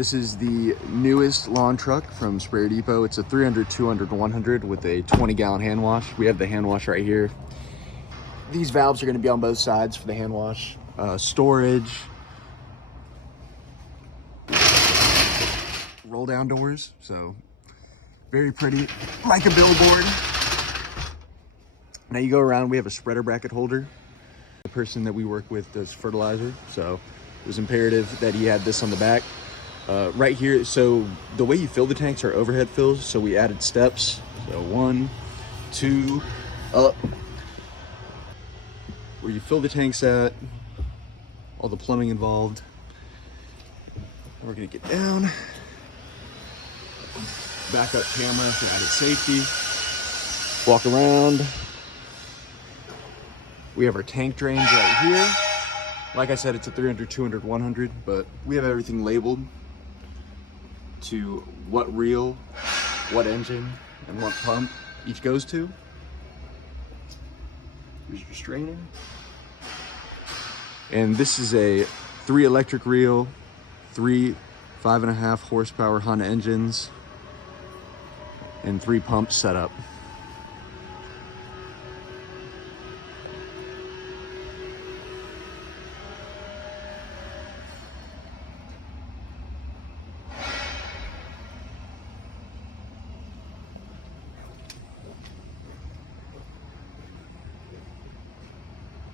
This is the newest lawn truck from Sprayer Depot. It's a 300, 200, 100 with a 20-gallon hand wash. We have the hand wash right here. These valves are going to be on both sides for the hand wash. Storage. Roll down doors, so very pretty, like a billboard. Now you go around, we have a spreader bracket holder. The person that we work with does fertilizer, so it was imperative that he had this on the back. Right here, so the way you fill the tanks are overhead fills, so we added steps. So 1, 2, up. Where you fill the tanks at, all the plumbing involved. We're gonna get down. Backup camera for added safety. Walk around. We have our tank drains right here. Like I said, it's a 300, 200, 100, but we have everything labeled to what reel, what engine, and what pump each goes to. Here's your strainer. And this is a 3 electric reel, 3 5.5 horsepower Hannay engines, and 3 pumps set up.